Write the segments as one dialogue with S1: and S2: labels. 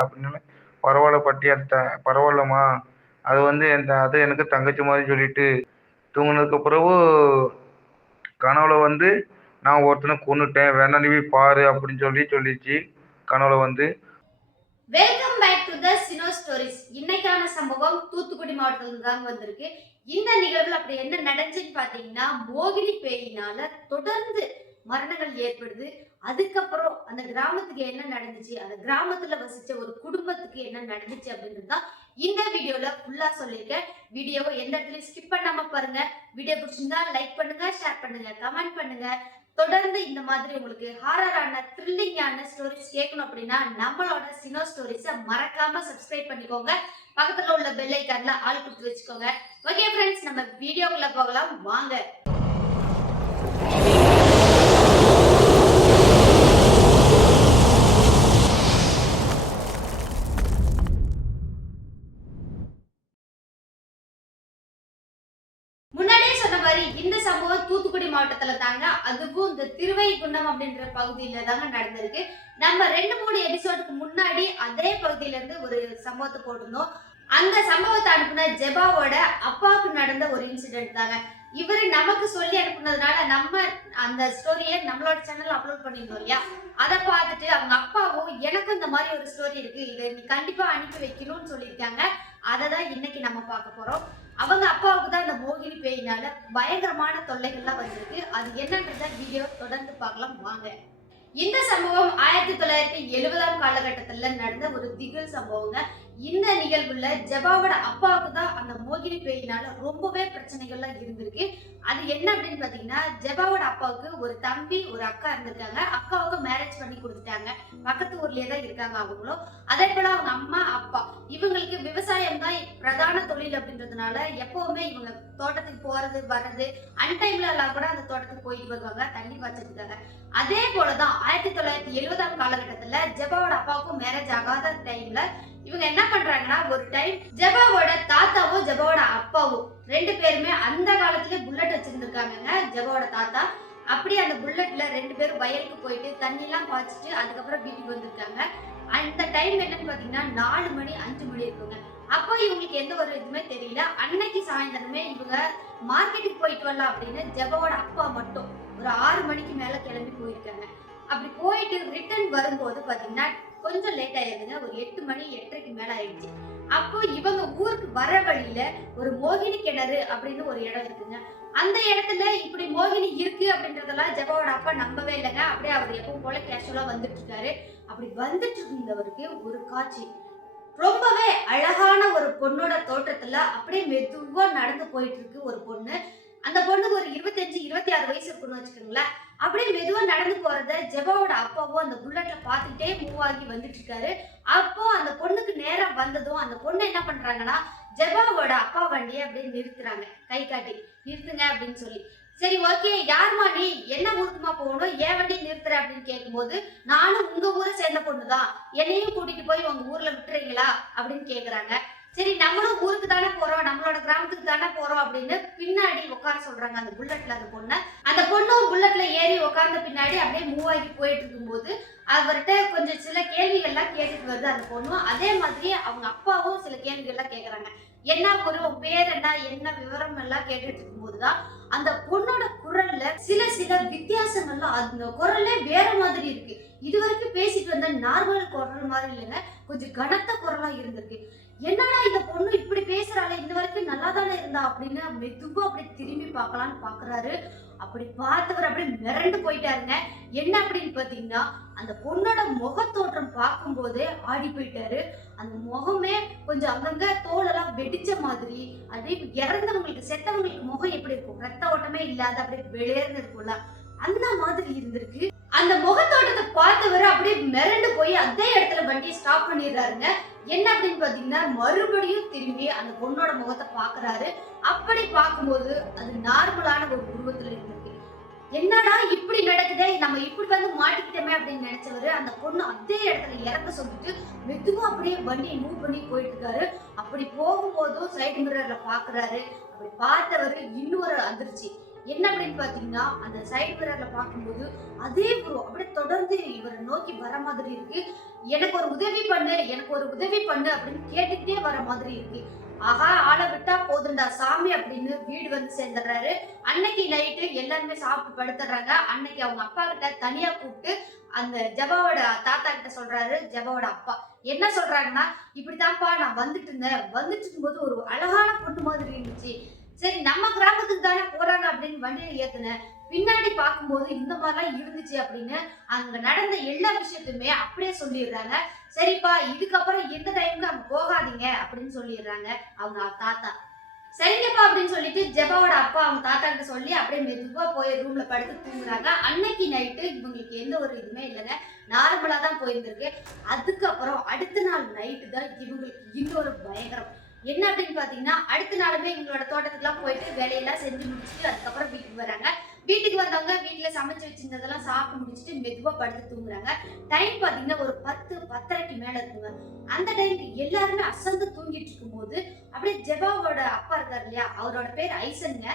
S1: அப்படின்னு பரவாயில்ல பாட்டி அது த பரவாயில்லம்மா அது வந்து என் அது எனக்கு தங்கச்சி மாதிரி சொல்லிட்டு தூங்கினதுக்கு பிறகு கனவுல வந்து நான் ஒருத்தனை கொன்னுட்டேன். வேணா நீ போய் பாரு அப்படின்னு சொல்லி சொல்லிச்சு கனவுல வந்து.
S2: Welcome back to the சினோ stories இன்னைக்கான சம்பவம் தூத்துக்குடி மாவட்டத்துல தான் வந்திருக்கு. இந்த நிகழ்வுல அப்படி என்ன நடந்துச்சுன்னு பாத்தீங்கன்னா மோகினி பேயினால தொடர்ந்து மரணங்கள் ஏற்படுது. அதுக்கப்புறம் அந்த கிராமத்துக்கு என்ன நடந்துச்சு? அந்த கிராமத்துல வசிச்ச ஒரு குடும்பத்துக்கு என்ன நடந்துச்சு அப்படின்றது தான் இந்த வீடியோல ஃபுல்லா சொல்லியிருக்கேன். வீடியோவை எந்த இடத்துலயும் ஸ்கிப் பண்ணாம பாருங்க. வீடியோ பிடிச்சிருந்தா லைக் பண்ணுங்க ஷேர் பண்ணுங்க கமெண்ட் பண்ணுங்க. தொடர்ந்து இந்த மாதிரி உங்களுக்கு ஹாரரான த்ரில்லிங்கான ஸ்டோரிஸ் கேட்கணும் அப்படின்னா நம்மளோட சினோ ஸ்டோரிஸை மறக்காம சப்ஸ்கிரைப் பண்ணிக்கோங்க. பக்கத்துல உள்ள பெல் ஐக்கான்ல ஆள் கொடுத்து வச்சுக்கோங்க. ஓகே ஃப்ரெண்ட்ஸ் நம்ம வீடியோக்குள்ள போகலாம். வாங்க முன்னாடியே சொன்ன மாதிரி இந்த சம்பவம் தூத்துக்குடி மாவட்டத்துல அதுக்கும் இந்த திருவைகுண்டம் அப்படின்ற பகுதியில தாங்க நடந்திருக்கு. நம்ம ரெண்டு மூணு எபிசோடுக்கு முன்னாடி அதே பகுதியில இருந்து ஒரு சம்பவத்தை போட்டிருந்தோம். அந்த சம்பவத்தை அனுப்புன ஜெபாவோட அப்பாவுக்கு நடந்த ஒரு இன்சிடென்ட் தாங்க. இவரு நமக்கு சொல்லி அனுப்புனதுனால நம்ம அந்த ஸ்டோரியை நம்மளோட சேனல் அப்லோட் பண்ணியிருந்தோம் இல்லையா? அதை பார்த்துட்டு அவங்க அப்பாவும் எனக்கு இந்த மாதிரி ஒரு ஸ்டோரி இருக்கு. இதை நீ கண்டிப்பா அனுப்பி வைக்கணும்னு சொல்லியிருக்காங்க. அதை தான் இன்னைக்கு நம்ம பார்க்க போறோம். அவங்க அப்பாவுக்கு தான் இந்த மோகினி பேயினால பயங்கரமான தொல்லைகள்லாம் வந்திருக்கு. அது என்னன்றத வீடியோ தொடர்ந்து பார்க்கலாம் வாங்க. இந்த சம்பவம் ஆயிரத்தி தொள்ளாயிரத்தி எழுபதாம் காலகட்டத்தில் நடந்த ஒரு திகில் சம்பவங்க. இந்த நிகழ்வுல ஜெபாவோட அப்பாவுக்கு தான் அந்த மோகினி பேயினால ரொம்பவே பிரச்சனைகள்லாம் இருந்திருக்கு. அது என்ன அப்படின்னு பாத்தீங்கன்னா ஜெபாவோட அப்பாவுக்கு ஒரு தம்பி ஒரு அக்கா இருந்திருக்காங்க. அக்காவுக்கு மேரேஜ் பண்ணி கொடுத்துட்டாங்க. பக்கத்து ஊர்லயே தான் இருக்காங்க அவங்களும். அதே போல அவங்க அம்மா அப்பா இவங்களுக்கு விவசாயம் தான் பிரதான தொழில் அப்படின்றதுனால எப்பவுமே இவங்க தோட்டத்துக்கு போறது வர்றது அன்டைம்ல எல்லாம் கூட அந்த தோட்டத்துக்கு போயிட்டு வருவாங்க தண்ணி பாய்ச்சதுக்காக அதே போலதான் ஆயிரத்தி தொள்ளாயிரத்தி எழுபதாம் காலகட்டத்துல ஜெபாவோட அப்பாவுக்கும் மேரேஜ் ஆகாத டைம்ல இவங்க என்ன பண்றாங்கன்னா ஒரு டைம் ஜெபாவோட தாத்தாவும் ஜெபாவோட அப்பாவும் ரெண்டு பேருமே அந்த காலத்துல புல்லட் வச்சிருந்துருக்காங்க ஜெபாவோட தாத்தா. அப்படி அந்த புல்லட்ல ரெண்டு பேரும் வயலுக்கு போயிட்டு தண்ணி எல்லாம் பாய்ச்சிட்டு அதுக்கப்புறம் வீட்டுக்கு வந்திருக்காங்க. அந்த டைம் என்னன்னு பாத்தீங்கன்னா நாலு மணி அஞ்சு மணி இருக்குங்க. அப்போ இவங்களுக்கு எந்த ஒரு இதுவுமே தெரியல. அன்னைக்கு சாயந்தரமே இவங்க மார்க்கெட்டுக்கு போயிட்டு வரலாம் அப்படின்னு ஜெபாவோட அப்பா மட்டும் ஒரு ஆறு மணிக்கு மேல கிளம்பி போயிருக்காங்க. அப்படி போயிட்டு ரிட்டர்ன் வரும்போது பாத்தீங்கன்னா கொஞ்சம் லேட் ஆயிருதுங்க ஒரு எட்டு மணி எட்டரைக்கு மேல ஆயிடுச்சு. அப்போ இவங்க ஊருக்கு வர வழியில ஒரு மோகினி கிணறு அப்படின்னு ஒரு இடம் இருக்குங்க. அந்த இடத்துல இப்படி மோகினி இருக்கு அப்படின்றதெல்லாம் ஜெபாவோட அப்பா நம்பவே இல்லைங்க. அப்படியே அவர் எப்பவும் போல கேஷுவலா வந்துட்டு இருக்காரு அப்படி வந்துட்டு இருந்தவருக்கு ஒரு காட்சி. ரொம்பவே அழகான ஒரு பொண்ணோட தோற்றத்துல அப்படியே மெதுவா நடந்து போயிட்டு இருக்கு ஒரு பொண்ணு. அந்த பொண்ணுக்கு ஒரு இருபத்தஞ்சு இருபத்தி ஆறு வயசு இருக்குன்னு வச்சுக்கோங்களேன். அப்படியே மெதுவாக நடந்து போகிறத ஜெபாவோட அப்பாவும் அந்த புல்லட்டை பார்த்துக்கிட்டே மூவ் ஆகி வந்துட்டு இருக்காரு அப்போ அந்த பொண்ணுக்கு நேராக வந்ததும் அந்த பொண்ணு என்ன பண்ணுறாங்கன்னா ஜெபாவோட அப்பா வண்டியை அப்படியே நிறுத்துறாங்க. கை காட்டி நிறுத்துங்க அப்படின்னு சொல்லி. சரி ஓகே யாருமா நீ? என்ன ஊருக்குமா போகணும்? ஏன் வண்டி நிறுத்துற அப்படின்னு கேட்கும்போது நானும் உங்க ஊரை சேர்ந்த பொண்ணு தான் என்னையும் கூட்டிட்டு போய் உங்க ஊர்ல விட்டுறீங்களா? அப்படின்னு கேக்குறாங்க. சரி நம்மளும் ஊருக்கு தானே போறோம் நம்மளோட கிராமத்துக்கு தானே போறோம் அப்படின்னு பின்னாடி உட்கார சொல்றாங்க அந்த புல்லட்ல அந்த பொண்ணை. அந்த பொண்ணும் புல்லட்ல ஏறி உட்கார்ந்த பின்னாடி அப்படியே மூவ் ஆகி போயிட்டு இருக்கும்போது அவர்கிட்ட கொஞ்சம் சில கேள்விகள்லாம் கேட்டுட்டு வருது அந்த பொண்ணும். அதே மாதிரி அவங்க அப்பாவும் சில கேள்விகள்லாம் கேட்கறாங்க என்ன ஒரு பேர் என்ன என்ன விவரம் எல்லாம் கேட்டுட்டு இருக்கும்போதுதான் அந்த பொண்ணோட குரல்ல சில சில வித்தியாசங்கள்லாம் அந்த குரல்லே வேற மாதிரி இருக்கு. இது வரைக்கும் பேசிட்டு வந்த நார்மல் குரல் மாதிரி இல்லைங்க. கொஞ்சம் கனத்த குரலா இருந்திருக்கு. என்னடா இந்த பொண்ணு இப்படி பேசுறாளே? இன்ன வரைக்கும் நல்லா தானே இருந்தா? அப்படின்னு மெதுவா அப்படி திரும்பி பார்க்கலான்னு பாக்குறாரு. அப்படி பார்த்தவர் அப்படியே மிரண்டு போயிட்டாருங்க. என்ன அப்படின்னு பாத்தீங்கன்னா அந்த பொண்ணோட முகத்தோற்றம் பார்க்கும்போதே ஆடி போயிட்டாரு. அந்த முகமே கொஞ்சம் அங்கங்க தோலெல்லாம் வெடிச்ச மாதிரி அதே இறந்தவங்களுக்கு செத்தவங்களுக்கு முகம் எப்படி இருக்கும்? ரத்த ஓட்டமே இல்லாத அப்படியே வெளியேர்ந்து இருக்கும்ல. அந்த மாதிரி இருந்திருக்கு. அந்த முகத்தோட்டத்தை பார்த்தவர் அப்படியே மிரண்டு போய் அதே இடத்துல வண்டியை ஸ்டாப் பண்ணிடுறாருங்க. என்ன அப்படின்னு பாத்தீங்கன்னா மறுபடியும் திரும்பி அந்த பொண்ணோட முகத்தை பாக்குறாரு அப்படி பார்க்கும்போது அது நார்மலான ஒரு உருவத்துல இருந்திருக்கு என்னடா இப்படி நடக்குதே? நம்ம இப்படி வந்து மாட்டிக்கிட்டோமே அப்படின்னு நினைச்சவரு அந்த பொண்ணு அதே இடத்துல இறக்க சொல்லிட்டு மெதுவா அப்படியே வண்டியை மூவ் பண்ணி போயிட்டு இருக்காரு அப்படி போகும்போதும் சைடு மிரர்ல பாக்குறாரு. அப்படி பார்த்தவரு இன்னொரு அதிர்ச்சி. என்ன அப்படின்னு பாத்தீங்கன்னா அந்த சைடு மிரர்ல பார்க்கும்போது அதே உருவம் அப்படியே தொடர்ந்து இவரை நோக்கி வர மாதிரி இருக்கு. எனக்கு ஒரு உதவி பண்ணு எனக்கு ஒரு உதவி பண்ணு அப்படின்னு கேட்டுக்கிட்டே வர மாதிரி இருக்கு. ஆகா ஆளை விட்டா போதுண்டா சாமி அப்படின்னு வீடு வந்து சேர்ந்துடுறாரு. அன்னைக்கு நைட்டு எல்லாருமே சாப்பிட்டு படுத்துடுறாங்க. அன்னைக்கு அவங்க அப்பா கிட்ட தனியா கூப்பிட்டு அந்த ஜபாவோட தாத்தா கிட்ட சொல்றாரு ஜபாவோட அப்பா. என்ன சொல்றாங்கன்னா இப்படித்தான்ப்பா நான் வந்துட்டு இருந்தேன். வந்துட்டு இருக்கும்போது ஒரு அழகான பொண்ணு மாதிரி இருந்துச்சு. சரி நம்ம கிராமத்துக்கு தானே போறாங்க அப்படின்னு வண்டியில ஏத்துனேன். பின்னாடி பார்க்கும்போது இந்த மாதிரிலாம் இருந்துச்சு அப்படின்னு அங்க நடந்த எல்லா விஷயத்தையுமே அப்படியே சொல்லிடுறாங்க. சரிப்பா இதுக்கப்புறம் எந்த டைமுக்கு அங்க போகாதீங்க அப்படின்னு சொல்லிடுறாங்க அவங்க தாத்தா. சரிங்கப்பா அப்படின்னு சொல்லிட்டு ஜெபாவோட அப்பா அவங்க தாத்தா கிட்ட சொல்லி அப்படியே மெதுவா போய் ரூம்ல படுத்து தூங்குறாங்க அன்னைக்கு நைட்டு இவங்களுக்கு எந்த ஒரு இதுவுமே இல்லைங்க. நார்மலா தான் போயிருந்திருக்கு. அதுக்கப்புறம் அடுத்த நாள் நைட்டு தான் இவங்களுக்கு இன்னொரு பயங்கரம். என்ன அப்படின்னு பாத்தீங்கன்னா அடுத்த நாளுமே இவங்களோட தோட்டத்துக்குலாம் போயிட்டு வேலையெல்லாம் செஞ்சு முடிச்சுட்டு அதுக்கப்புறம் வீட்டுக்கு வராங்க. வீட்டுக்கு வந்தவங்க வீட்டுல சமைச்சு வச்சிருந்ததெல்லாம் சாப்பிட்டு முடிச்சுட்டு மெதுவா படுத்து தூங்குறாங்க. டைம் பாத்தீங்கன்னா ஒரு பத்து பத்தரைக்கு மேல இருக்குங்க. அந்த டைம்க்கு எல்லாருமே அசந்து தூங்கிட்டு இருக்கும்போது அப்படியே ஜெபாவோட அப்பா இருக்காரு இல்லையா அவரோட பேர் ஐசனுங்க.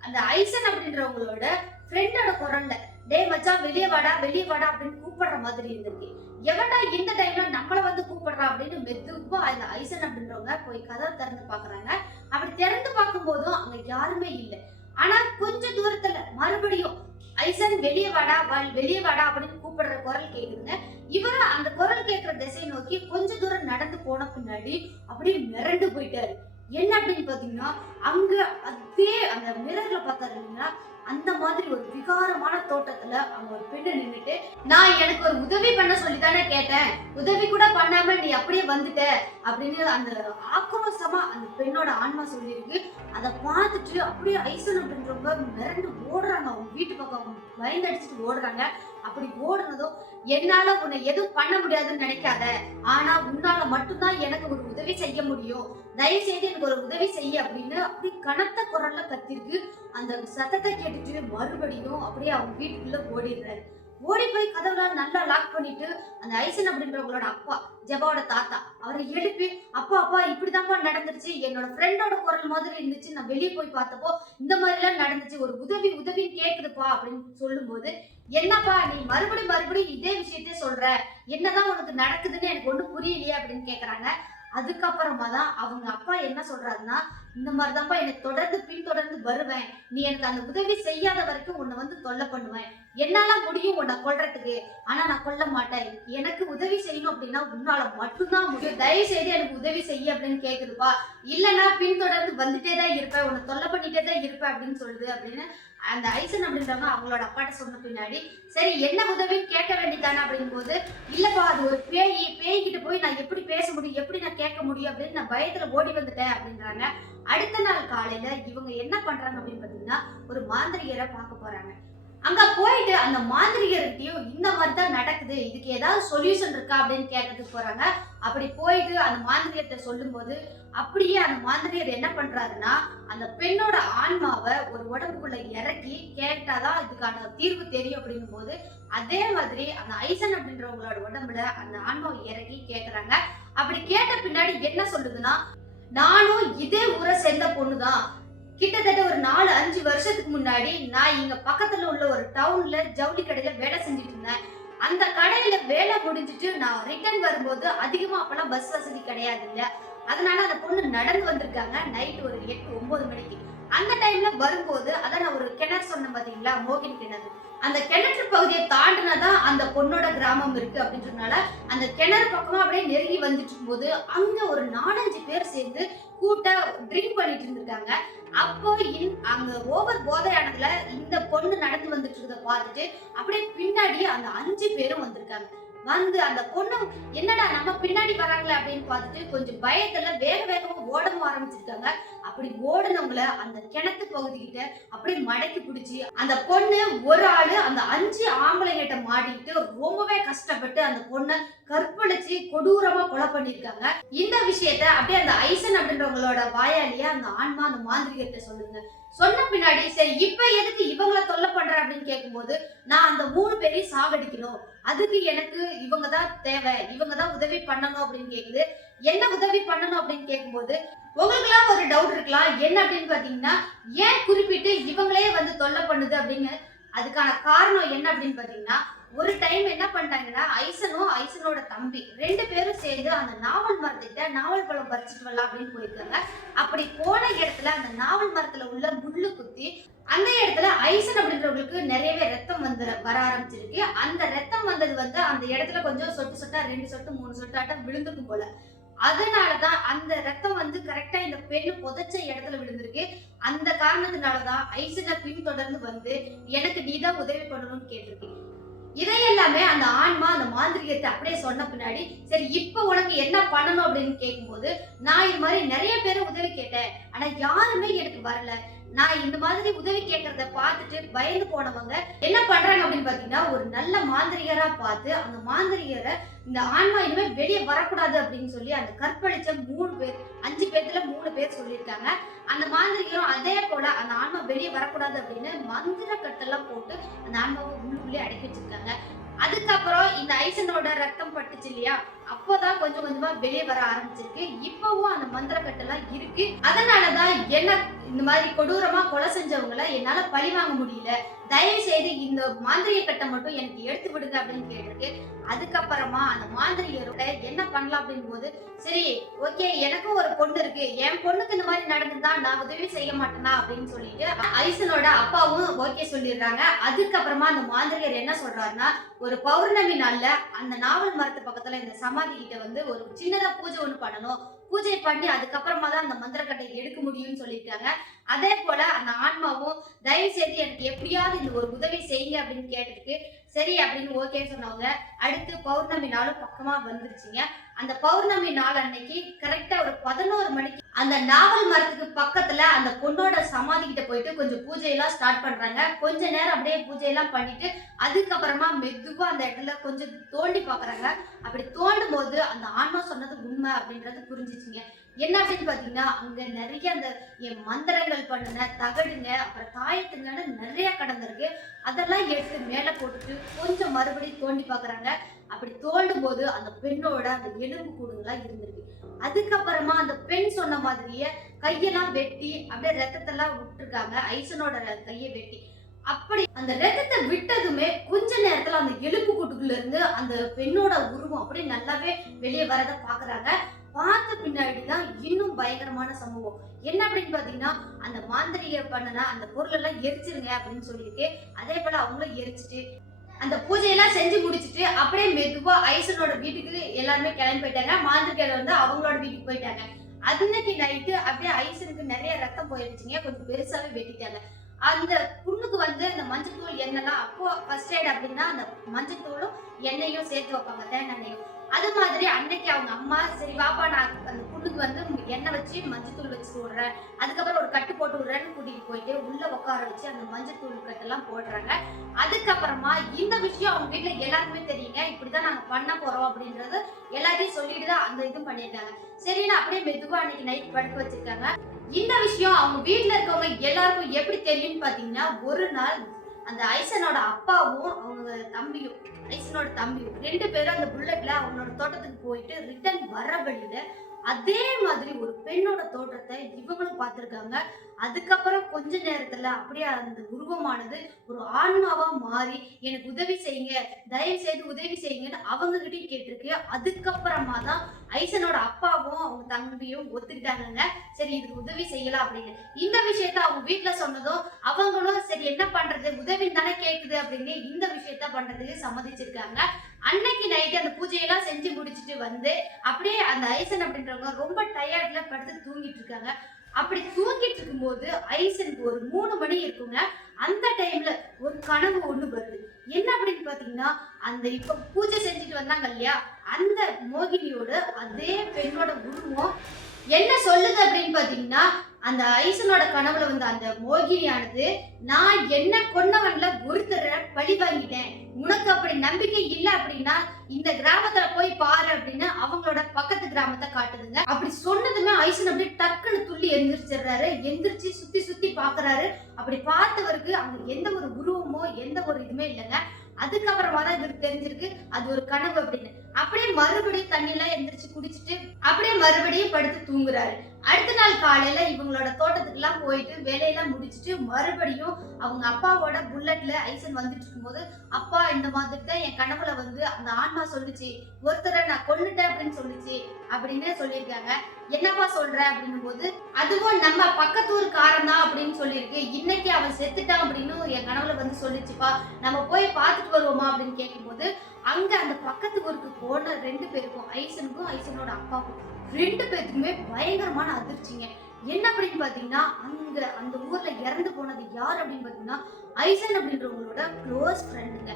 S2: அந்த ஐசன் அப்படின்றவங்களோட ஃப்ரெண்டோட குரல்ல டே மச்சான் வெளியே வாடா வெளியே வாடா அப்படின்னு கூப்பிடுற மாதிரி இருந்திருக்கு. எவன்டா இந்த டைம்ல நம்மள வந்து கூப்பிடுறா? அப்படின்னு மெதுவா அந்த ஐசன் அப்படின்றவங்க போய் கதை திறந்து பாக்குறாங்க. அப்படி திறந்து பார்க்கும்போதும் அங்க யாருமே இல்லை. ஆனா கொஞ்ச தூரத்துல மறுபடியும் ஐசன் வெளியே வாடா வா- வெளியே வாடா அப்படின்னு கூப்பிடுற குரல் கேக்குதுங்க. இவரும் அந்த குரல் கேட்கிற திசை நோக்கி கொஞ்ச தூரம் நடந்து போன பின்னாடி அப்படியே மிரண்டு போயிட்டாரு. என்ன அப்படின்னு பாத்தீங்கன்னா அங்க அதே அந்த மிரர்ல பார்த்தாரு இல்லைங்களா? அந்த மாதிரி ஒரு விகாரமான தோட்டத்துல அவங்க ஒரு பெண்ணு நின்றுட்டு நான் எனக்கு ஒரு உதவி பண்ண சொல்லி தானே கேட்டேன். உதவி கூட பண்ணாம நீ அப்படியே வந்துட்ட. அப்படின்னு அந்த ஆக்ரோஷமா அந்த பெண்ணோட ஆன்மா சொல்லியிருக்கு. அதை பார்த்துட்டு அப்படியே ஐசன் அப்படின்றவங்க மிரண்டு ஓடுறாங்க. அவங்க வீட்டு பக்கம் பயந்து அடிச்சுட்டு ஓடுறாங்க. அப்படி ஓடுனதும் என்னால உன்னை எதுவும் பண்ண முடியாதுன்னு நினைக்காத. ஆனா உன்னால மட்டும்தான் எனக்கு ஒரு உதவி செய்ய முடியும். தயவு செய்து எனக்கு ஒரு உதவி செய்ய அப்படின்னு அப்படி கனத்த குரல்ல கத்திருக்கு. அந்த சத்தத்தை கேட்டுட்டு மறுபடியும் அப்படியே அவங்க வீட்டுக்குள்ள ஓடிடுறாரு. ஓடி போய் கதவுலாம் நல்லா லாக் பண்ணிட்டு அந்த ஐசன் அப்படின்றவங்களோட அப்பா ஜெபாவோட தாத்தா அவரை எழுப்பி அப்பா அப்பா இப்படிதான்ப்பா நடந்துருச்சு. என்னோட ஃப்ரெண்டோட குரல் மாதிரி இருந்துச்சு. நான் வெளியே போய் பார்த்தப்போ இந்த மாதிரிலாம் நடந்துச்சு. ஒரு உதவி உதவின்னு கேக்குதுப்பா அப்படின்னு சொல்லும்போது என்னப்பா நீ மறுபடியும் மறுபடியும் இதே விஷயத்தையே சொல்ற. என்னதான் உனக்கு நடக்குதுன்னு எனக்கு ஒன்றும் புரியலையே அப்படின்னு கேக்குறாங்க. அதுக்கப்புறமா தான் அவங்க அப்பா என்ன சொல்றாருன்னா இந்த மாதிரிதான்ப்பா என்னை தொடர்ந்து பின்தொடர்ந்து வருவேன். நீ எனக்கு அந்த உதவி செய்யாத வரைக்கும் உன்னை வந்து தொல்லை பண்ணுவேன். என்னால முடியும் உன்னை கொல்றதுக்கு. ஆனா நான் கொல்ல மாட்டேன். எனக்கு உதவி செய்யணும் அப்படின்னா உன்னால மட்டும்தான் முடியும். தயவு செய்து எனக்கு உதவி செய்ய அப்படின்னு கேக்குதுப்பா. இல்லைன்னா பின்தொடர்ந்து வந்துட்டே தான் இருப்பேன். உன்னை தொல்லை பண்ணிட்டே தான் இருப்பேன் அப்படின்னு சொல்லுது அப்படின்னு அந்த ஐசன் அப்படின்றவங்க அவங்களோட அப்பாட்ட சொன்ன பின்னாடி சரி என்ன உதவின்னு கேட்க வேண்டியதானே அப்படிங்கும் போது இல்லப்பா அது ஒரு பேய் பேய்கிட்ட போய் நான் எப்படி பேச முடியும் எப்படி நான் கேட்க முடியும் அப்படின்னு நான் பயத்துல ஓடி வந்துட்டேன் அப்படின்றாங்க. அடுத்த நாள் காலையில இவங்க என்ன பண்றாங்க அப்படின்னு பாத்தீங்கன்னா ஒரு மாந்திரிகரை பார்க்க போறாங்க. அங்க போயிட்டு அந்த மாந்திரிகர்கிட்டயும் இந்த மாதிரி தான் நடக்குது இதுக்கு ஏதாவது சொல்யூஷன் இருக்கா அப்படின்னு கேட்கறதுக்கு போறாங்க. அப்படி போயிட்டு அந்த மாந்திரிகர்கிட்ட சொல்லும்போது அப்படியே அந்த மாந்திரிகர் என்ன பண்றாருன்னா அந்த பெண்ணோட ஆன்மாவை ஒரு உடம்புக்குள்ள இறக்கி கேட்டாதான் இதுக்கான தீர்வு தெரியும் அப்படிங்கும் போது அதே மாதிரி அந்த ஐசன் அப்படின்றவங்களோட உடம்புல அந்த ஆன்மாவை இறக்கி கேட்கறாங்க அப்படி கேட்ட பின்னாடி என்ன சொல்லுதுன்னா நானும் இதே ஊரை சேர்ந்த பொண்ணுதான். கிட்டத்தட்ட ஒரு நாலு அஞ்சு வருஷத்துக்கு முன்னாடி நான் இங்க பக்கத்துல உள்ள ஒரு டவுன்ல ஜவுளி கடையில வேலை செஞ்சுட்டு இருந்தேன். அந்த கடையில வேலை முடிஞ்சிட்டு நான் ரிட்டர்ன் வரும்போது அதிகமா அப்பெல்லாம் பஸ் வசதி கிடையாது இல்ல. அதனால அந்த பொண்ணு நடந்து வந்திருக்காங்க. நைட் ஒரு எட்டு ஒன்பது மணிக்கு. அந்த டைம்ல வரும்போது அதான் நான் ஒரு கிணறு சொன்னேன் பாத்தீங்களா? மோகினி கிணறு. அந்த கிணற்று பகுதியை தாண்டினதான் அந்த பொண்ணோட கிராமம் இருக்கு அப்படின்றதுனால அந்த கிணறு பக்கமா அப்படியே நெருங்கி வந்துட்டு இருக்கும்போது அங்க ஒரு நாலஞ்சு பேர் சேர்ந்து கூட்ட ட்ரிங்க் பண்ணிட்டு இருந்திருக்காங்க. அப்போ இன்- அங்க ஓவர் போதையானதுல இந்த பொண்ணு நடந்து வந்துட்டு இருக்கிறத பார்த்துட்டு அப்படியே பின்னாடி அந்த அஞ்சு பேரும் வந்திருக்காங்க. வந்து அந்த பொண்ணு என்னடா நம்ம பின்னாடி வராங்களே அப்படின்னு பார்த்துட்டு கொஞ்சம் பயத்துல வேக வேகமா ஓடவும் ஆரம்பிச்சிருக்காங்க. அப்படி ஓடுனவங்கள அந்த கிணத்து பகுதிக்கிட்ட அப்படி அப்படியே மடக்கி பிடிச்சி அந்த பொண்ணு ஒரு ஆளு அந்த அஞ்சு ஆம்பளைங்கிட்ட மாட்டிக்கிட்டு ரொம்பவே கஷ்டப்பட்டு அந்த பொண்ணை கற்பழிச்சு கொடூரமா கொலை பண்ணிருக்காங்க இந்த விஷயத்த அப்படியே அந்த ஐசன் அப்படின்றவங்களோட வாயாலேயே அந்த ஆன்மா அந்த மாந்திரிகிட்ட சொல்லுங்க. சொன்ன பின்னாடி சரி இப்ப எதுக்கு இவங்களை தொல்லை பண்ற? அப்படின்னு கேட்கும்போது நான் அந்த மூணு பேரையும் சாகடிக்கணும். அதுக்கு எனக்கு இவங்க தான் தேவை இவங்க தான் உதவி பண்ணணும் அப்படின்னு கேக்குது. என்ன உதவி பண்ணணும் அப்படின்னு கேட்கும்போது உங்களுக்குலாம் ஒரு டவுட் இருக்கலாம். என்ன அப்படின்னு பாத்தீங்கன்னா ஏன் குறிப்பிட்டு இவங்களே வந்து தொல்லை பண்ணுது அப்படின்னு அதுக்கான காரணம் என்ன அப்படின்னு பாத்தீங்கன்னா ஒரு டைம் என்ன பண்ணிட்டாங்கன்னா ஐசனும் ஐசனோட தம்பி ரெண்டு பேரும் சேர்ந்து அந்த நாவல் மரத்துக்கிட்ட நாவல் பழம் பறிச்சுட்டு வரலாம் அப்படின்னு போயிருக்காங்க. அப்படி போன இடத்துல அந்த நாவல் மரத்துல உள்ள முள்ளு குத்தி அந்த இடத்துல ஐசன் அப்படின்றவங்களுக்கு நிறையவே ரத்தம் வந்து வர ஆரம்பிச்சிருக்கு. அந்த ரத்தம் வந்தது வந்து அந்த இடத்துல கொஞ்சம் சொட்டு சொட்டா ரெண்டு சொட்டு மூணு சொட்டாட்டம் விழுந்துக்கும் போல. அதனாலதான் அந்த ரத்தம் வந்து கரெக்டா இந்த பெண்ணு புதைச்ச இடத்துல விழுந்திருக்கு. அந்த காரணத்தினாலதான் ஐசனை பின்தொடர்ந்து வந்து எனக்கு நீதான் உதவி பண்ணணும்னு கேட்டிருக்கேன் இதையெல்லாமே அந்த ஆன்மா அந்த மாந்திரிகத்தை அப்படியே சொன்ன பின்னாடி சரி இப்ப உனக்கு என்ன பண்ணணும் அப்படின்னு கேட்கும்போது நான் இது மாதிரி நிறைய பேரை உதவி கேட்டேன். ஆனா யாருமே எனக்கு வரல. நான் இந்த மாதிரி உதவி கேட்கறத பார்த்துட்டு பயந்து போனவங்க என்ன பண்றாங்க அப்படின்னு பாத்தீங்கன்னா ஒரு நல்ல மாந்திரிகரா பார்த்து அந்த மாந்திரிகரை இந்த ஆன்மா இனிமே வெளியே வரக்கூடாது அப்படின்னு சொல்லி அந்த கற்பழிச்ச மூணு பேர் அஞ்சு பேர்த்துல மூணு பேர் சொல்லியிருக்காங்க. அந்த மாந்திரிகரும் அதே போல அந்த ஆன்மா வெளியே வரக்கூடாது அப்படின்னு மந்திர கட்டெல்லாம் போட்டு அந்த ஆன்மாவை உள்ளுக்குள்ளே அடக்கி வச்சிருக்காங்க. அதுக்கப்புறம் இந்த ஐசனோட ரத்தம் பட்டுச்சு இல்லையா? அப்போதான் கொஞ்சம் கொஞ்சமா வெளியே வர ஆரம்பிச்சிருக்கு. இப்பவும் அந்த மந்திர கட்டெல்லாம் இருக்கு. அதனாலதான் என்ன இந்த மாதிரி கொடூரமா கொலை செஞ்சவங்கள என்னால பழி வாங்க முடியல. தயவு செய்து இந்த மாந்திரிய கட்டை மட்டும் எனக்கு எடுத்து விடுங்க அப்படின்னு கேட்டிருக்கு. அதுக்கப்புறமா அந்த மாந்திரியரோட என்ன பண்ணலாம் அப்படின் போது சரி ஓகே எனக்கும் ஒரு பொண்ணு இருக்கு. என் பொண்ணுக்கு இந்த மாதிரி நடந்துதா நான் உதவி செய்ய மாட்டேனா அப்படின்னு சொல்லிட்டு ஐசனோட அப்பாவும் ஓகே சொல்லிடுறாங்க. அதுக்கப்புறமா அந்த மாந்திரியர் என்ன சொல்றாருன்னா ஒரு பௌர்ணமி நாள்ல அந்த நாவல் மரத்து பக்கத்துல இந்த சமாதி கிட்ட வந்து ஒரு சின்னதா பூஜை ஒண்ணு பண்ணணும். பூஜை பண்ணி அதுக்கப்புறமா தான் அந்த மந்திரக்கட்டை எடுக்க முடியும்னு சொல்லியிருக்காங்க. அதே போல அந்த ஆன்மாவும் தயவு செய்து எனக்கு எப்படியாவது இந்த ஒரு உதவி செய்யுங்க அப்படின்னு கேட்டதுக்கு சரி அப்படின்னு ஓகே சொன்னவங்க. அடுத்து பௌர்ணமி நாளும் பக்கமா வந்துருச்சுங்க. அந்த பௌர்ணமி நாள் அன்னைக்கு கரெக்டா ஒரு பதினோரு மணிக்கு அந்த நாவல் மரத்துக்கு பக்கத்துல அந்த பொண்ணோட சமாதி கிட்ட போயிட்டு கொஞ்சம் பூஜையெல்லாம் ஸ்டார்ட் பண்றாங்க. கொஞ்ச நேரம் அப்படியே பூஜையெல்லாம் பண்ணிட்டு அதுக்கப்புறமா மெதுவா அந்த இடத்துல கொஞ்சம் தோண்டி பாக்குறாங்க. அப்படி தோண்டும் போது அந்த ஆன்மா சொன்னது உண்மை அப்படின்றது புரிஞ்சிச்சுங்க. என்ன அப்படின்னு பாத்தீங்கன்னா அங்க நிறைய அந்த என் மந்திரங்கள் பண்ணுன தகடுங்க அப்புறம் தாயத்துங்கன்னு நிறைய கடந்திருக்கு. அதெல்லாம் எடுத்து மேல போட்டுட்டு கொஞ்சம் மறுபடியும் தோண்டி பாக்குறாங்க. அப்படி தோண்டும் போது அந்த பெண்ணோட அந்த எலும்பு கூடுங்களா இருந்திருக்கு. அதுக்கப்புறமா அந்த பெண் சொன்ன மாதிரியே கையெல்லாம் வெட்டி அப்படியே ரத்தத்தெல்லாம் விட்டுருக்காங்க. ஐசனோட கையை வெட்டி. அப்படி அந்த ரத்தத்தை விட்டதுமே கொஞ்ச நேரத்துல அந்த எலும்பு கூட்டுக்குள்ள இருந்து அந்த பெண்ணோட உருவம் அப்படியே நல்லாவே வெளியே வரத பாக்குறாங்க. பார்த்த பின்னாடி தான் இன்னும் பயங்கரமான சம்பவம். என்ன அப்படின்னு பாத்தீங்கன்னா அந்த மாந்திரிகர் பண்ணனா அந்த பொருள் எல்லாம் எரிச்சிருங்க அப்படின்னு சொல்லிட்டு அதே போல அவங்களும் எரிச்சிட்டு அந்த பூஜையெல்லாம் செஞ்சு முடிச்சுட்டு அப்படியே மெதுவா ஐசனோட வீட்டுக்கு எல்லாருமே கிளம்பி போயிட்டாங்க. மாந்திரிகர் வந்து அவங்களோட வீட்டுக்கு போயிட்டாங்க. அன்னைக்கு நைட்டு அப்படியே ஐசனுக்கு நிறைய ரத்தம் போயிடுச்சுங்க கொஞ்சம் பெருசாவே வெட்டிட்டாங்க. அந்த புண்ணுக்கு வந்து அந்த மஞ்சத்தூள் எண்ணெய்லாம் அப்போ ஃபர்ஸ்ட் எய்ட் அப்படின்னா அந்த மஞ்சத்தூளும் எண்ணெயும் சேர்த்து வைப்பாங்க. தேங்காய் எண்ணெயும். அது மாதிரி அன்னைக்கு அவங்க அம்மா சரி வாப்பா நான் அந்த புண்ணுக்கு வந்து எண்ணெய் வச்சு மஞ்சத்தூள் வச்சு விடுறேன் அதுக்கப்புறம் ஒரு கட்டு போட்டு விடுறேன்னு கூட்டிட்டு போயிட்டு உள்ள உட்கார வச்சு அந்த மஞ்சத்தூள் கட்டெல்லாம் போடுறாங்க. அதுக்கப்புறமா இந்த விஷயம் அவங்க வீட்டுல எல்லாருக்குமே தெரியுங்க. இப்படிதான் நாங்க பண்ண போறோம் அப்படின்றது எல்லாத்தையும் சொல்லிட்டு தான் அந்த இதுவும் பண்ணிருக்காங்க சரின்னு அப்படியே மெதுவா அன்னைக்கு நைட் படுக்க வச்சிருக்காங்க. இந்த விஷயம் அவங்க வீட்டுல இருக்கவங்க எல்லாருக்கும் எப்படி தெரியும்னு பாத்தீங்கன்னா ஒரு நாள் அந்த ஐசனோட அப்பாவும் அவங்க தம்பியும் ஐசனோட தம்பியும் ரெண்டு பேரும் அந்த புல்லட்ல அவங்களோட தோட்டத்துக்கு போயிட்டு ரிட்டர்ன் வர வழியில அதே மாதிரி ஒரு பெண்ணோட தோற்றத்தை இவங்களும் பார்த்திருக்காங்க. அதுக்கப்புறம் கொஞ்ச நேரத்துல அப்படியே அந்த உருவமானது ஒரு ஆன்மாவா மாறி எனக்கு உதவி செய்யுங்க தயவு செய்து உதவி செய்யுங்கன்னு அவங்க கிட்டயும் கேட்டிருக்கு. அதுக்கப்புறமா தான் ஐசனோட அப்பாவும் அவங்க தம்பியும் ஒத்துக்கிட்டாங்க சரி இதுக்கு உதவி செய்யலாம் அப்படின்னு. இந்த விஷயத்த அவங்க வீட்டுல சொன்னதும் அவங்களும் சரி என்ன பண்றது? உதவி தானே கேக்குது அப்படின்னு இந்த விஷயத்த பண்றதுக்கு சம்மதிச்சிருக்காங்க. அன்னைக்கு நைட்டு அந்த பூஜையெல்லாம் செஞ்சு முடிச்சிட்டு வந்து அப்படியே அந்த ஐசன் அப்படின்றவங்க ரொம்ப டயர்ட்ல படுத்து தூங்கிட்டு இருக்காங்க. அப்படி தூங்கிட்டு இருக்கும்போது ஐசனுக்கு ஒரு மூணு மணி இருக்குங்க. அந்த டைம்ல ஒரு கனவு ஒண்ணு வருது. என்ன அப்படின்னு பாத்தீங்கன்னா அந்த இப்ப பூஜை செஞ்சுட்டு வந்தாங்க இல்லையா? அந்த மோகினியோட அதே பெண்ணோட உருவம். என்ன சொல்லுது அப்படின்னு பாத்தீங்கன்னா அந்த ஐசனோட கனவுல வந்து அந்த மோகினியானது நான் என்ன கொன்னவன்ல ஒருத்தரை பழி வாங்கிட்டேன். உனக்கு அப்படி நம்பிக்கை இல்ல அப்படின்னா இந்த கிராமத்துல போய் பாரு அப்படின்னு அவங்களோட பக்கத்து கிராமத்தை காட்டுதுங்க. அப்படி சொன்னதுமே ஐசன் அப்படியே டக்குன்னு துள்ளி எந்திரிச்சிடுறாரு. எந்திரிச்சு சுத்தி சுத்தி பாக்குறாரு. அப்படி பார்த்தவருக்கு அவங்க எந்த ஒரு உருவமோ எந்த ஒரு இதுவுமே இல்லைங்க. அதுக்கப்புறமா தான் இவருக்கு தெரிஞ்சிருக்கு அது ஒரு கனவு அப்படின்னு. அப்படியே மறுபடியும் தண்ணியெல்லாம் எந்திரிச்சு குடிச்சிட்டு அப்படியே மறுபடியும் படுத்து தூங்குறாரு. அடுத்த நாள் காலையில இவங்களோட தோட்டத்துக்குலாம் போயிட்டு வேலையெல்லாம் முடிச்சிட்டு மறுபடியும் அவங்க அப்பாவோட புல்லட்ல ஐசன் வந்துட்டு இருக்கும்போது அப்பா இந்த மாதிரி தான் என் கனவுல வந்து அந்த ஆன்மா சொல்லுச்சு. ஒருத்தரை நான் கொன்னுட்டேன் அப்படின்னு சொல்லிச்சு. அப்படின்னு சொல்லியிருக்காங்க. என்னப்பா சொல்ற? அப்படின்னும் போது அதுவும் நம்ம பக்கத்தூர் காரன் தான் அப்படின்னு சொல்லியிருக்கு. இன்னைக்கு அவன் செத்துட்டான் அப்படின்னு என் கனவுல வந்து சொல்லிச்சுப்பா. நம்ம போய் பார்த்துட்டு வருவோமா? அப்படின்னு கேட்கும்போது அங்க அந்த பக்கத்து ஊருக்கு போன ரெண்டு பேருக்கும் ஐசனுக்கும் ஐசனோட அப்பாவுக்கும் ரெண்டு பேத்துக்குமே பயங்கரமான அதிர்ச்சிங்க. என்ன அப்படின்னு பாத்தீங்கன்னா அங்க அந்த ஊர்ல இறந்து போனது யார் அப்படின்னு பாத்தீங்கன்னா ஐசன் அப்படின்றவங்களோட க்ளோஸ் ஃப்ரெண்டுங்க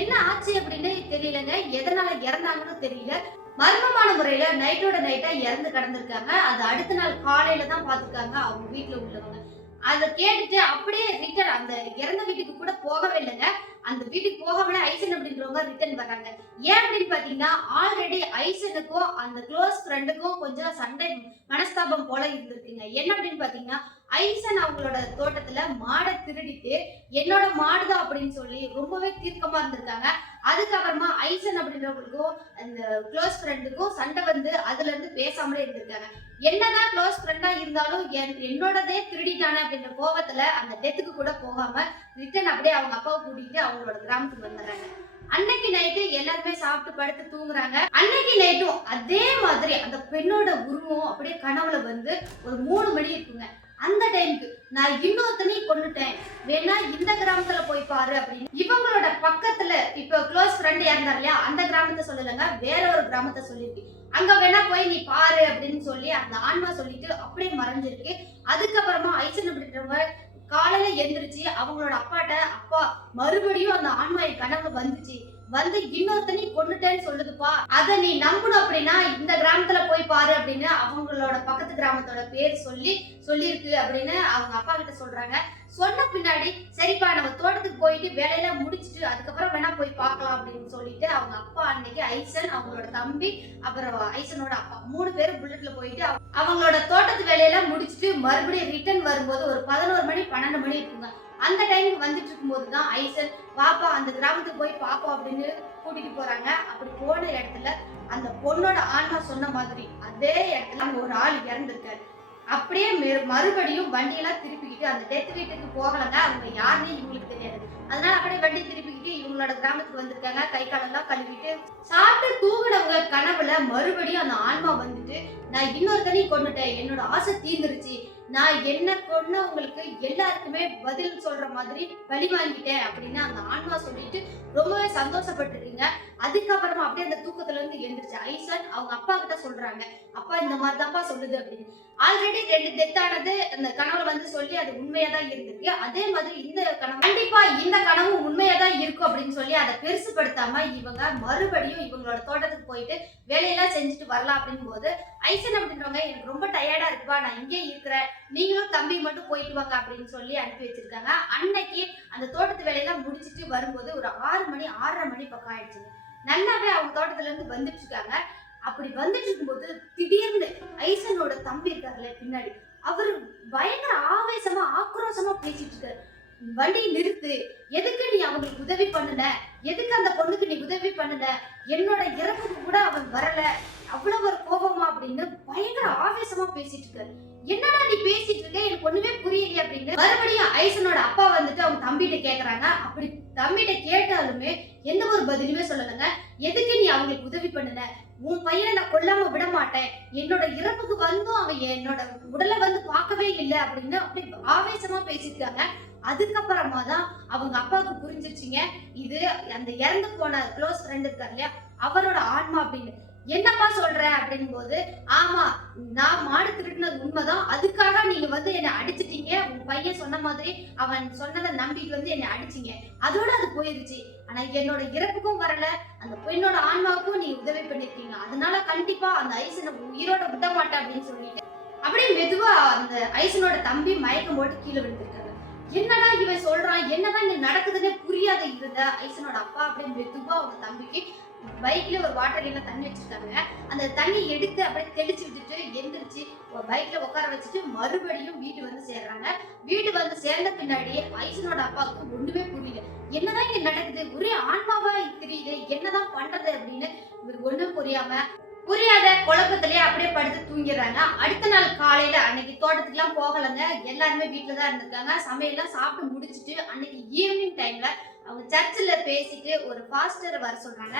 S2: என்ன ஆச்சு அப்படின்னு தெரியலங்க. எதனால இறந்தாங்கன்னு தெரியல. மர்மமான முறையில நைட்டோட நைட்டா இறந்து கிடந்திருக்காங்க. அது அடுத்த நாள் காலையில தான் பாத்துருக்காங்க அவங்க வீட்டுல உள்ளவங்க. அதை கேட்டுட்டு அப்படியே ரிட்டர் அந்த இறந்த வீட்டுக்கு கூட போகவே இல்லைங்க. அந்த வீட்டுக்கு போகாமலே ஐசன் அப்படின்றவங்க ரிட்டர்ன் வராங்க. ஏன் அப்படின்னு பாத்தீங்கன்னா ஆல்ரெடி ஐசனுக்கும் அந்த க்ளோஸ் ஃப்ரெண்டுக்கும் கொஞ்சம் சண்டை மனஸ்தாபம் போல இருந்திருக்குங்க. என்ன அப்படின்னு பாத்தீங்கன்னா ஐசன் அவங்களோட தோட்டத்துல மாடை திருடிட்டு என்னோட மாடுதான் அப்படின்னு சொல்லி ரொம்பவே தீர்க்கமா இருந்திருக்காங்க. அதுக்கப்புறமா ஐசன் அப்படின்றவங்களுக்கும் அந்த க்ளோஸ் ஃப்ரெண்டுக்கும் சண்டை வந்து அதுல இருந்து பேசாமலே இருந்திருக்காங்க. என்னதான் க்ளோஸ் ஃப்ரெண்டா இருந்தாலும் என்- என்னோடதே திருடிட்டானே அப்படின்ற கோபத்துல அந்த டெத்துக்கு கூட போகாம ரிட்டர்ன் அப்படியே அவங்க அப்பாவை கூட்டிட்டு அவங்களோட கிராமத்துக்கு வந்துடுறாங்க. அன்னைக்கு நைட்டு எல்லாருமே சாப்பிட்டு படுத்து தூங்குறாங்க. அன்னைக்கு நைட்டும் அதே மாதிரி அந்த பெண்ணோட உருவம் அப்படியே கனவுல வந்து ஒரு மூணு மணி இருக்குங்க. அந்த டைமுக்கு நான் இன்னொருத்தனையும் கொண்டுட்டேன் வேணா இந்த கிராமத்துல போய் பாரு அப்படின்னு. இவங்களோட பக்கத்துல இப்ப க்ளோஸ் ஃப்ரெண்ட் இறந்தார் இல்லையா? அந்த கிராமத்தை சொல்லலைங்க வேற ஒரு கிராமத்தை சொல்லியிருக்கு அங்க வேணா போய் நீ பாரு அப்படின்னு சொல்லி அந்த ஆன்மா சொல்லிட்டு அப்படியே மறைஞ்சிருக்கு. அதுக்கப்புறமா ஐசன் அப்படின்றவங்க காலையில எந்திரிச்சு அவங்களோட அப்பாட்ட அப்பா மறுபடியும் அந்த ஆன்மா கனவு வந்துச்சு. வந்து இன்னொருத்தனையும் கொண்டுட்டேன்னு சொல்லுதுப்பா. அதை நீ நம்பணும் அப்படின்னா இந்த கிராமத்துல போய் பாரு அப்படின்னு அவங்களோட பக்கத்து கிராமத்தோட பேர் சொல்லி சொல்லியிருக்கு அப்படின்னு அவங்க அப்பா கிட்ட சொல்றாங்க. சொன்ன பின்னாடி சரிப்பா நம்ம தோட்டத்துக்கு போயிட்டு வேலையெல்லாம் முடிச்சுட்டு அதுக்கப்புறம் வேணா போய் பார்க்கலாம் அப்படின்னு சொல்லிட்டு அவங்க அப்பா அன்னைக்கு ஐசன் அவங்களோட தம்பி அப்புறம் ஐசனோட அப்பா மூணு பேரும் புல்லட்ல போயிட்டு அவங்களோட தோட்டத்து வேலையெல்லாம் முடிச்சுட்டு மறுபடியும் ரிட்டர்ன் வரும்போது ஒரு பதினோரு மணி பன்னெண்டு மணி இருக்குங்க. அந்த டைமுக்கு வந்துட்டு இருக்கும்போது தான் ஐசர் பாப்பா அந்த கிராமத்துக்கு போய் பாப்போம் அப்படின்னு கூட்டிட்டு போறாங்க. அப்படி போன இடத்துல அந்த பொண்ணோட ஆன்மா சொன்ன மாதிரி அதே இடத்துல அங்க ஒரு ஆள் இறந்துருக்காரு. அப்படியே மறுபடியும் வண்டியெல்லாம் திருப்பிக்கிட்டு அந்த டெத் வீட்டுக்கு போகலங்க அவங்க யாருன்னே இவங்களுக்கு தெரியாது. அதனால அப்படியே வண்டி திருப்பி கழுவிட்டு இவங்களோட கிராமத்துக்கு வந்திருக்காங்க. கை காலெல்லாம் கழுவிட்டு சாப்பிட்டு தூங்கினவங்க கனவுல மறுபடியும் அந்த ஆன்மா வந்துட்டு நான் இன்னொருத்தனையும் கொண்டுட்டேன் என்னோட ஆசை தீர்ந்துருச்சு. நான் என்ன கொண்டவங்களுக்கு எல்லாருக்குமே பதில் சொல்ற மாதிரி வழி வாங்கிட்டேன். அப்படின்னு அந்த ஆன்மா சொல்லிட்டு ரொம்பவே சந்தோஷப்பட்டிருக்கீங்க அதுக்கப்புறமா அப்படியே அந்த தூக்கத்துல இருந்து எழுந்திருச்சு. ஐசன் அவங்க அப்பா கிட்ட சொல்றாங்க. அப்பா இந்த மாதிரி தான்ப்பா சொல்லுது அப்படின்னு. ஆல்ரெடி ரெண்டு டெத் ஆனது அந்த கனவுல வந்து சொல்லி அது உண்மையா தான் இருந்திருக்கு. அதே மாதிரி இந்த கனவு கண்டிப்பா இந்த கனவு உண்மையா தான் இருக்கும் அப்படின்னு சொல்லி அதை பெருசுபடுத்தாம இவங்க மறுபடியும் இவங்களோட தோட்டத்துக்கு போயிட்டு வேலையெல்லாம் செஞ்சுட்டு வரலாம் அப்படின் போது ஐசன் அப்படின்றவங்க எனக்கு ரொம்ப டயர்டா இருக்குப்பா நான் இங்கே இருக்கிறேன். நீங்களும் தம்பி மட்டும் போயிட்டு வாங்க அப்படின்னு சொல்லி அனுப்பி வச்சிருக்காங்க. அன்னைக்கு அந்த தோட்டத்து வேலையெல்லாம் முடிச்சிட்டு வரும்போது ஒரு ஆறு மணி ஆறரை மணி பக்கம் ஆயிடுச்சுங்க நல்லாவே அவங்க தோட்டத்துல இருந்து வந்துட்டு இருக்காங்க. அப்படி வந்துட்டு இருக்கும்போது திடீர்னு ஐசனோட தம்பி இருக்காருல்ல பின்னாடி அவர் பயங்கர ஆவேசமா ஆக்ரோஷமா பேசிட்டு இருக்காரு. வழி நிறுத்து. எதுக்கு நீ அவங்களுக்கு உதவி பண்ணல? எதுக்கு அந்த பொண்ணுக்கு நீ உதவி பண்ணல? என்னோட இறப்புக்கு கூட அவன் வரல. அவ்வளவு ஒரு கோபமா அப்படின்னு பயங்கர ஆவேசமா பேசிட்டு இருக்காரு. என்னடா நீ பேசிட்டு இருக்க? எனக்கு ஒண்ணுமே புரியலையே அப்படின்னு மறுபடியும் ஐசனோட அப்பா வந்துட்டு அவங்க தம்பிகிட்ட கேக்குறாங்க. அப்படி தம்பிகிட்ட கேட்டாலுமே எந்த ஒரு பதிலுமே சொல்லலைங்க. எதுக்கு நீ அவங்களுக்கு உதவி பண்ணுன உன் பையனை நான் கொல்லாம விட மாட்டேன். என்னோட இறப்புக்கு வந்தும் அவன் என்னோட உடலை வந்து பார்க்கவே இல்லை அப்படின்னு அப்படி ஆவேசமா பேசியிருக்காங்க அதுக்கப்புறமா தான் அவங்க அப்பாவுக்கு புரிஞ்சிருச்சிங்க. இது அந்த இறந்து போன க்ளோஸ் ஃப்ரெண்ட் இருக்கார் இல்லையா? அவரோட ஆன்மா அப்படின்னு. என்னப்பா சொல்ற? அப்படின் போது ஆமா நான் மாடு திருடினது உண்மைதான். அதுக்காக நீங்க வந்து என்னை அடிச்சிட்டீங்க. உன் பையன் சொன்ன மாதிரி அவன் சொன்னதை நம்பிட்டு வந்து என்னை அடிச்சீங்க. அதோட அது போயிருச்சு. ஆனா என்னோட இறப்புக்கும் வரல. அந்த பெண்ணோட ஆன்மாவுக்கும் நீ உதவி பண்ணிருக்கீங்க. அதனால கண்டிப்பா அந்த ஐசனை உயிரோட விட மாட்டேன் அப்படின்னு சொல்லிட்டு அப்படியே மெதுவா அந்த ஐசனோட தம்பி மயக்கம் போட்டு கீழே விழுந்துருக்கு. என்னடா இவன் சொல்றான்? என்னதான் இங்க நடக்குதுன்னே புரியாத இருந்த ஐசனோட அப்பா அப்படியே மெதுவா அவங்க தம்பிக்கு பைக்ல ஒரு வாட்டர் எல்லாம் தண்ணி வச்சிருக்காங்க. அந்த தண்ணி எடுத்து அப்படியே தெளிச்சு விட்டுட்டு எந்திரிச்சு பைக்ல உட்கார வச்சுட்டு மறுபடியும் வீடு வந்து சேர்றாங்க. வீடு வந்து சேர்ந்த பின்னாடி ஐசனோட அப்பாவுக்கு ஒண்ணுமே புரியல. என்னதான் இங்க நடக்குது? ஒரே ஆன்மாவா தெரியுது என்னதான் பண்றது அப்படின்னு இவருக்கு ஒண்ணும் புரியாம புரியாத குழப்பத்திலேயே அப்படியே படுத்து தூங்கிடுறாங்க. அடுத்த நாள் காலையில அன்னைக்கு தோட்டத்துக்குலாம் போகலைங்க. எல்லாருமே வீட்டுல தான் இருந்திருக்காங்க. சமையல்லாம் சாப்பிட்டு முடிச்சிட்டு அன்னைக்கு ஈவினிங் டைம்ல அவங்க சர்ச்சில் பேசிட்டு ஒரு பாஸ்டரை வர சொல்றாங்க.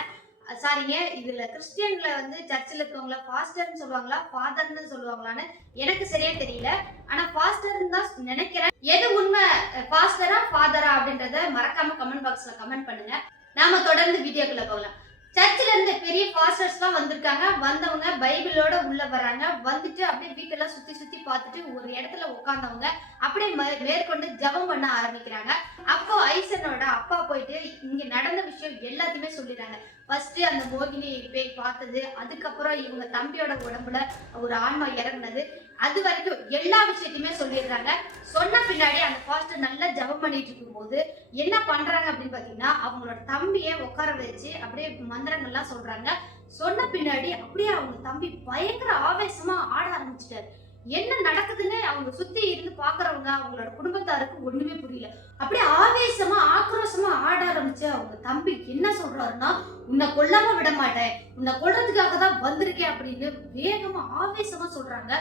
S2: சாரிங்க இதுல கிறிஸ்டியன்ல வந்து சர்ச்சில் இருக்கவங்கள பாஸ்டர்னு சொல்லுவாங்களா? ஃபாதர்னு சொல்லுவாங்களான்னு எனக்கு சரியா தெரியல. ஆனா பாஸ்டர்னு தான் நினைக்கிறேன். எது உண்மை? பாஸ்டரா ஃபாதரா அப்படின்றத மறக்காம கமெண்ட் பாக்ஸ்ல கமெண்ட் பண்ணுங்க. நாம தொடர்ந்து வீடியோக்குள்ள போகலாம். சர்ச்சில் இருந்து பெரிய பாஸ்டர்ஸ்லாம் வந்திருக்காங்க. வந்தவங்க பைபிளோட உள்ள வராங்க. வந்துட்டு அப்படியே வீட்டெல்லாம் சுத்தி சுத்தி பார்த்துட்டு ஒரு இடத்துல உட்காந்தவங்க அப்படியே மேற்கொண்டு ஜெபம் பண்ண ஆரம்பிக்கிறாங்க. அப்போ ஐசனோட அப்பா போயிட்டு இங்க நடந்த விஷயம் எல்லாத்தையுமே சொல்லிடுறாங்க. ஃபர்ஸ்ட் அந்த மோகினி போய் பார்த்தது அதுக்கப்புறம் இவங்க தம்பியோட உடம்புல ஒரு ஆன்மா இறங்குனது. அது வரைக்கும் எல்லா விஷயத்தையுமே சொல்லிடுறாங்க சொன்ன பின்னாடி அந்த பாஸ்டர் நல்லா ஜெபம் பண்ணிட்டு இருக்கும்போது என்ன பண்றாங்க அப்படின்னு பாத்தீங்கன்னா அவங்களோட தம்பியை உட்கார வச்சு அப்படியே மந்திரங்கள்லாம் சொல்றாங்க. சொன்ன பின்னாடி அப்படியே அவங்க தம்பி பயங்கர ஆவேசமா ஆட ஆரம்பிச்சிட்டாரு. என்ன நடக்குதுன்னு அவங்க சுத்தி இருந்து பாக்குறவங்க அவங்களோட குடும்பத்தாருக்கு ஒண்ணுமே புரியல. அப்படியே ஆவேசமா ஆக்ரோஷமா ஆட ஆரம்பிச்சு அவங்க தம்பி என்ன சொல்றாருன்னா உன்னை கொல்லாம விட மாட்டேன். உன்னை கொல்றதுக்காக தான் வந்திருக்கேன் அப்படின்னு வேகமா ஆவேசமா சொல்றாங்க.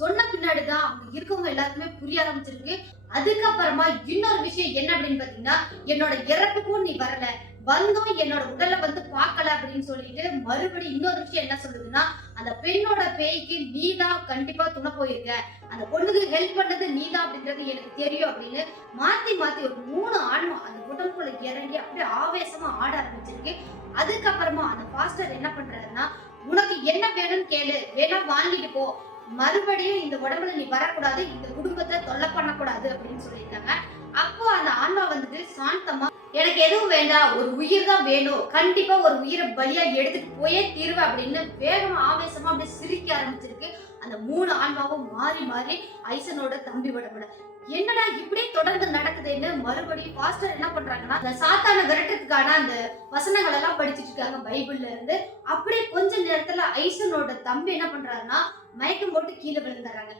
S2: சொன்ன பின்னாடி தான் அங்க இருக்கவங்க எல்லாருக்குமே புரிய ஆரம்பிச்சிருக்கு. அதுக்கப்புறமா இன்னொரு விஷயம் என்ன அப்படின்னு பாத்தீங்கன்னா என்னோட இறப்புக்கும் நீ வரல. வந்தும் என்னோட உடலை வந்து பார்க்கல அப்படின்னு சொல்லிட்டு மறுபடியும் இன்னொரு விஷயம் என்ன சொல்லுதுன்னா அந்த பெண்ணோட பேய்க்கு நீ தான் கண்டிப்பா துணை போயிருக்க. அந்த பொண்ணுக்கு ஹெல்ப் பண்ணது நீ தான் அப்படின்றது எனக்கு தெரியும் அப்படின்னு மாத்தி மாத்தி ஒரு மூணு ஆன்மா அந்த உடம்புக்குள்ள இறங்கி அப்படியே ஆவேசமா ஆட ஆரம்பிச்சிருக்கு. அதுக்கப்புறமா அந்த பாஸ்டர் என்ன பண்றாருன்னா உனக்கு என்ன வேணும்னு கேளு. வேணா வாங்கிட்டு போ. மறுபடியும் இந்த உடம்புல நீ வரக்கூடாது. இந்த குடும்பத்தை தொல்லை பண்ணக்கூடாது அப்படின்னு சொல்லியிருக்காங்க. அப்போ அந்த ஆன்மா வந்துட்டு சாந்தமா எனக்கு எதுவும் வேண்டாம் ஒரு உயிர் தான் வேணும். கண்டிப்பா ஒரு உயிரை பலியா எடுத்துட்டு போயே தீருவேன் அப்படின்னு வேகமா ஆவேசமா அப்படியே சிரிக்க ஆரம்பிச்சிருக்கு. அந்த மூணு ஆன்மாவும் மாறி மாறி ஐசனோட தம்பி உடம்புல என்னடா இப்படியே தொடர்ந்து நடக்குதுன்னு மறுபடியும் பாஸ்டர் என்ன பண்றாங்கன்னா அந்த சாத்தான விரட்டுறதுக்கான அந்த வசனங்கள் எல்லாம் படிச்சிட்டு இருக்காங்க பைபிள்ல இருந்து. அப்படியே கொஞ்ச நேரத்துல ஐசனோட தம்பி என்ன பண்றாருன்னா மயக்கம் போட்டு கீழே விழுந்துறாங்க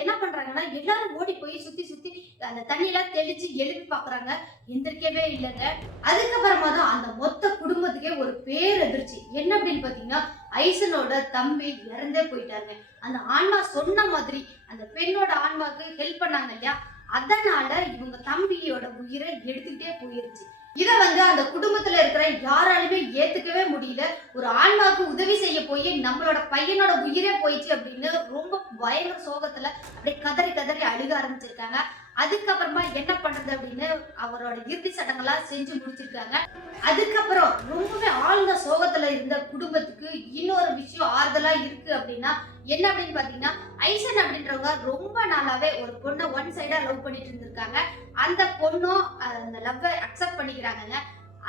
S2: என்ன பண்றாங்கன்னா எல்லாரும் ஓடி போய் சுத்தி சுத்தி அந்த தண்ணியெல்லாம் தெளிச்சு எழுப்பி பாக்குறாங்க. எந்திரிக்கவே இல்லைங்க. அதுக்கப்புறமா தான் அந்த மொத்த குடும்பத்துக்கே ஒரு பேர் எதிர்ச்சி என்ன அப்படின்னு பாத்தீங்கன்னா ஐசனோட தம்பி இறந்தே போயிட்டாங்க அந்த ஆன்மா சொன்ன மாதிரி அந்த பெண்ணோட ஆன்மாக்கு ஹெல்ப் பண்ணாங்க இல்லையா? அதனால இவங்க தம்பியோட உயிரை எடுத்துக்கிட்டே போயிருச்சு. இத வந்து அந்த குடும்பத்துல இருக்கிற யாராலுமே ஏத்துக்கவே முடியல. ஒரு ஆன்மாவுக்கு உதவி செய்ய போய் நம்மளோட பையனோட உயிரே போயிடுச்சு அப்படின்னு ரொம்ப பயங்கர சோகத்துல அப்படியே கதறி கதறி அழுக ஆரம்பிச்சிருக்காங்க. அதுக்கப்புறமா என்ன பண்றது அப்படின்னு அவரோட இறுதி சடங்கெல்லாம் செஞ்சு முடிச்சிருக்காங்க. அதுக்கப்புறம் ரொம்பவே ஆழ்ந்த சோகத்துல இருந்த குடும்பத்துக்கு இன்னொரு விஷயம் ஆறுதலா இருக்கு அப்படின்னா என்ன அப்படின்னு பாத்தீங்கன்னா ஐசன் அப்படின்றவங்க ரொம்ப நாளாவே ஒரு பொண்ணை ஒன் சைடா லவ் பண்ணிட்டு இருந்திருக்காங்க. அந்த பொண்ணும் அந்த லவ்வை அக்செப்ட் பண்ணிக்கிறாங்கங்க.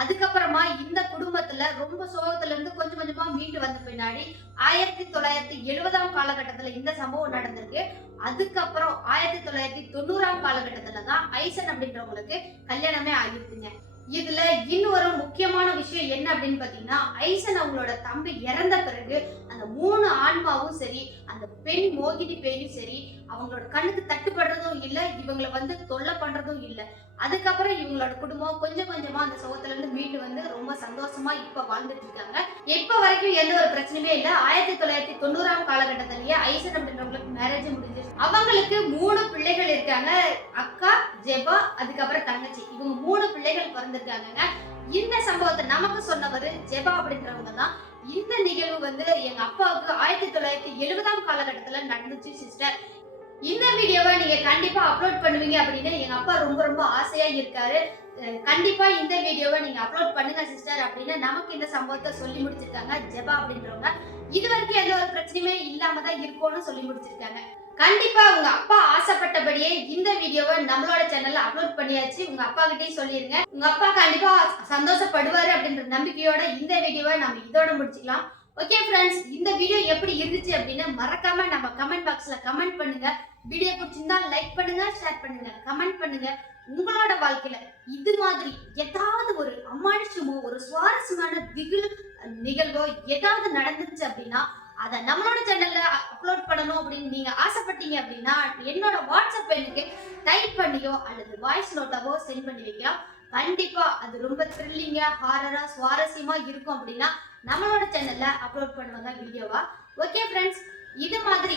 S2: அதுக்கப்புறமா இந்த குடும்பத்துல ரொம்ப சோகத்துல இருந்து கொஞ்சம் கொஞ்சமா மீண்டு வந்த பின்னாடி ஆயிரத்தி தொள்ளாயிரத்தி எழுபதாம் காலகட்டத்துல இந்த சம்பவம் நடந்திருக்கு. அதுக்கப்புறம் ஆயிரத்தி தொள்ளாயிரத்தி தொண்ணூறாம் காலகட்டத்துல தான் ஐசன் அப்படின்றவங்களுக்கு கல்யாணமே ஆகிருக்குங்க. இதுல இன்னொரு முக்கியமான விஷயம் என்ன அப்படின்னு பாத்தீங்கன்னா ஐசன் அவங்களோட தம்பி இறந்த பிறகு அந்த மூணு ஆன்மாவும் சரி அந்த பெண் மோகினி பேயும் சரி அவங்களோட கண்ணுக்கு தட்டுப்படுறதும் இல்லை இவங்கள வந்து தொல்லை பண்றதும் இல்லை. அதுக்கப்புறம் இவங்களோட குடும்பம் கொஞ்சம் கொஞ்சமா அந்த சோகத்துல இருந்து மீண்டு வந்து ரொம்ப சந்தோஷமா இப்ப வாழ்ந்துட்டு இருக்காங்க. இப்ப வரைக்கும் எந்த ஒரு பிரச்சனையுமே இல்லை. ஆயிரத்தி தொள்ளாயிரத்தி தொண்ணூறாம் காலகட்டத்திலேயே ஐசன் அப்படின்றவங்களுக்கு மேரேஜ் முடிஞ்சிருச்சு. அவங்களுக்கு மூணு பிள்ளைகள் இருக்காங்க. அக்கா ஜெபா அதுக்கப்புறம் தங்கச்சி. இவங்க மூணு பிள்ளைகள் பிறந்திருக்காங்க இந்த சம்பவத்தை நமக்கு சொன்னவர் ஜெபா அப்படின்றவங்க தான். இந்த நிகழ்வு வந்து எங்க அப்பாவுக்கு ஆயிரத்தி தொள்ளாயிரத்தி எழுபதாம் காலகட்டத்துல நடந்துச்சு சிஸ்டர் இந்த வீடியோவை நீங்க கண்டிப்பா அப்லோட் பண்ணுவீங்க அப்படின்னு எங்க அப்பா ரொம்ப ரொம்ப ஆசையா இருக்காரு. கண்டிப்பா இந்த வீடியோவை நீங்க அப்லோட் பண்ணுங்க சிஸ்டர் அப்படின்னு நமக்கு இந்த சம்பவத்தை சொல்லி முடிச்சிருக்காங்க ஜெபா அப்படின்றவங்க. இது வரைக்கும் எந்த ஒரு பிரச்சனையுமே இல்லாம தான் இருக்கும்னு சொல்லி முடிச்சிருக்காங்க. கண்டிப்பா உங்க அப்பா ஆசைப்பட்டபடியே இந்த வீடியோவை நம்மளோட சேனல்ல அப்லோட் பண்ணியாச்சு. உங்க அப்பா கிட்டயும் சொல்லிருங்க. உங்க அப்பா கண்டிப்பா சந்தோஷப்படுவாரு அப்படின்ற நம்பிக்கையோட இந்த வீடியோவை நம்ம இதோட முடிச்சுக்கலாம். ஓகே ஃப்ரெண்ட்ஸ் இந்த வீடியோ எப்படி இருந்துச்சு அப்படின்னு மறக்காம நம்ம கமெண்ட் பாக்ஸ்ல கமெண்ட் பண்ணுங்க. வீடியோ பிடிச்சிருந்தா லைக் பண்ணுங்க ஷேர் பண்ணுங்க கமெண்ட் பண்ணுங்க. உங்களோட வாழ்க்கையில இது மாதிரி ஏதாவது ஒரு அமானுஷமோ ஒரு சுவாரஸ்யமான திகில் நிகழ்வோ ஏதாவது நடந்துச்சு அப்படின்னா அதை நம்மளோட சேனல்ல அப்லோட் பண்ணணும் அப்படின்னு நீங்க ஆசைப்பட்டீங்க அப்படின்னா என்னோட வாட்ஸ்அப் எண்ணுக்கு டைப் பண்ணியோ அல்லது வாய்ஸ் நோட்டாவோ சென்ட் பண்ணி வைக்கலாம் கண்டிப்பா அது ரொம்ப த்ரில்லிங்கா ஹாரரா சுவாரஸ்யமா இருக்கும் அப்படின்னா நம்மளோட சேனல்ல அப்லோட் பண்ணுவாங்க வீடியோவா. ஓகே ஃப்ரெண்ட்ஸ் இது மாதிரி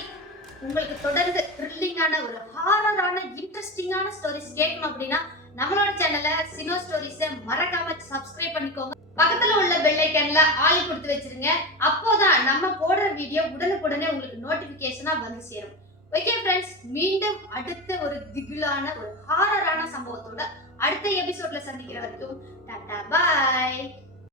S2: உங்களுக்கு தொடர்ந்து த்ரில்லிங்கான ஒரு ஹாரரான இன்ட்ரெஸ்டிங்கான ஸ்டோரிஸ் கேட்கணும் அப்படின்னா நம்மளோட சேனல்ல சினோ ஸ்டோரிஸை மறக்காம சப்ஸ்கிரைப் பண்ணிக்கோங்க. பக்கத்துல உள்ள பெல் ஐக்கன்ல ஆள் கொடுத்து வச்சிருங்க. அப்போதான் நம்ம போடுற வீடியோ உடனுக்குடனே உங்களுக்கு நோட்டிபிகேஷனா வந்து சேரும். ஓகே ஃப்ரெண்ட்ஸ் மீண்டும் அடுத்த ஒரு திகிலான ஒரு ஹாரரான சம்பவத்தோட அடுத்த எபிசோட்ல சந்திக்கிற வரைக்கும் டாடா பாய்